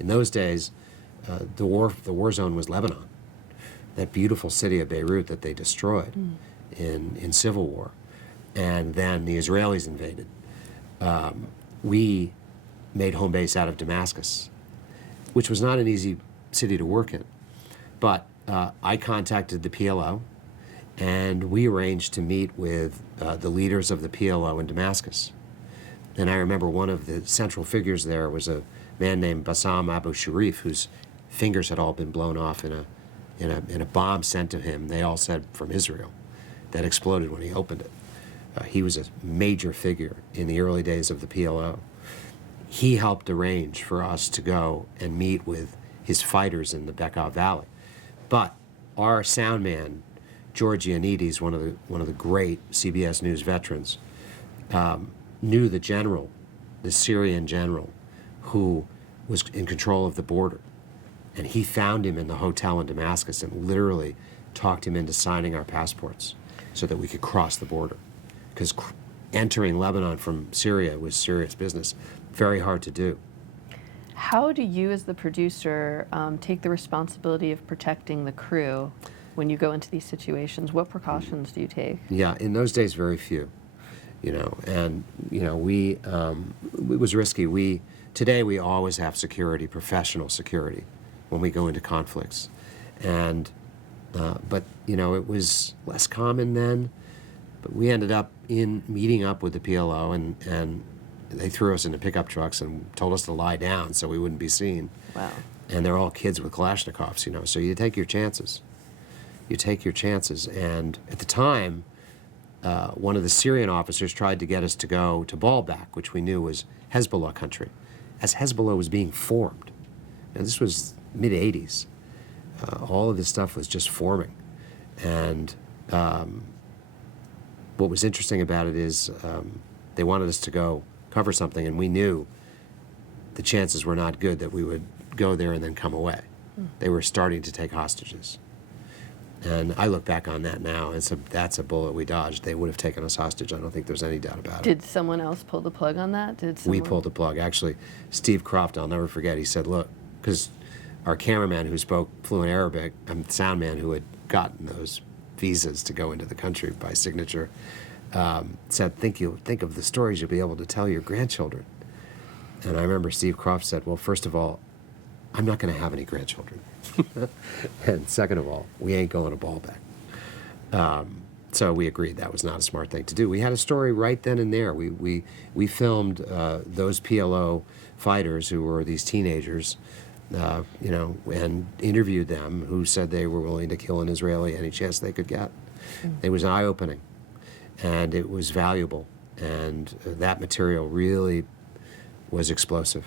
In those days, the war zone was Lebanon, that beautiful city of Beirut that they destroyed in civil war. And then the Israelis invaded. We made home base out of Damascus, which was not an easy city to work in. But I contacted the PLO, and we arranged to meet with the leaders of the PLO in Damascus. And I remember one of the central figures there was a man named Bassam Abu Sharif, whose fingers had all been blown off in a bomb sent to him, they all said from Israel, that exploded when he opened it. He was a major figure in the early days of the PLO. He helped arrange for us to go and meet with his fighters in the Bekaa Valley. But our sound man, George Ioannidis, one of the great CBS News veterans, knew the general, the Syrian general, who was in control of the border. And he found him in the hotel in Damascus and literally talked him into signing our passports so that we could cross the border. Because entering Lebanon from Syria was serious business, very hard to do. How do you, as the producer, take the responsibility of protecting the crew when you go into these situations? What precautions do you take? Yeah, in those days, very few. And it was risky. Today we always have security, professional security, when we go into conflicts, but it was less common then. But we ended up meeting up with the PLO, and they threw us into pickup trucks and told us to lie down so we wouldn't be seen. Wow. And they're all kids with Kalashnikovs, so you take your chances. And at the time, one of the Syrian officers tried to get us to go to Baalbek, which we knew was Hezbollah country, as Hezbollah was being formed. And this was mid-'80s. All of this stuff was just forming. And what was interesting about it is they wanted us to go cover something, and we knew the chances were not good that we would go there and then come away. They were starting to take hostages. And I look back on that now, and that's a bullet we dodged. They would have taken us hostage. I don't think there's any doubt about it. Did someone else pull the plug on that? We pulled the plug. Actually, Steve Croft, I'll never forget, he said, look, because our cameraman who spoke fluent Arabic, the sound man who had gotten those visas to go into the country by signature, said, think of the stories you'll be able to tell your grandchildren. And I remember Steve Croft said, well, first of all, I'm not going to have any grandchildren. And second of all, we ain't going to Baalbek. So we agreed that was not a smart thing to do. We had a story right then and there. We filmed those PLO fighters who were these teenagers, and interviewed them, who said they were willing to kill an Israeli any chance they could get. It was eye-opening, and it was valuable, and that material really was explosive.